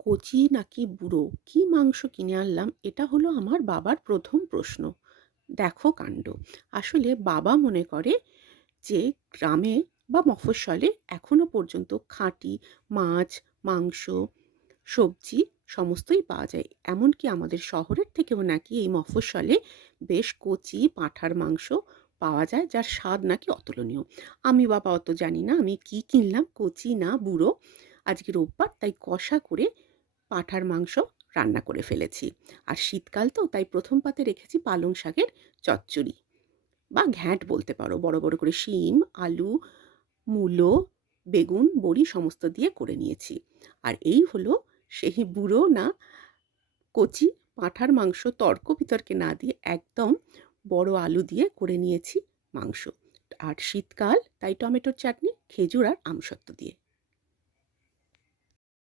কচি নাকি বুড়ো কি মাংস কিনে আনলাম, এটা হলো আমার বাবার প্রথম প্রশ্ন। দেখো কাণ্ড। আসলে বাবা মনে করে যে গ্রামে বা মফস্বলে এখনো পর্যন্ত খাঁটি মাছ, মাংস, সবজি সমস্তই পাওয়া যায়। এমনকি আমাদের শহরের থেকেও নাকি এই মফস্বলে বেশ কচি পাঁঠার মাংস পাওয়া যায়, যার স্বাদ নাকি অতুলনীয়। আমি বাবা অত জানি না আমি কি কিনলাম, কচি না বুড়ো। আজকে রোববার, তাই কষা করে পাঁঠার মাংস রান্না করে ফেলেছি। আর শীতকাল তো, তাই প্রথম পাতে রেখেছি পালং শাকের চচ্চড়ি বা ঘ্যাঁট বলতে পারো। বড় বড় করে শিম, আলু, মূলো, বেগুন, বড়ি সমস্ত দিয়ে করে নিয়েছি। আর এই হলো সেই বুড়ো না কচি পাঁঠার মাংস, তর্ক বিতর্কে না দিয়ে একদম বড় আলু দিয়ে করে নিয়েছি মাংস। আর শীতকাল, তাই টমেটোর চাটনি, খেজুর আর আমসত্ত্ব দিয়ে।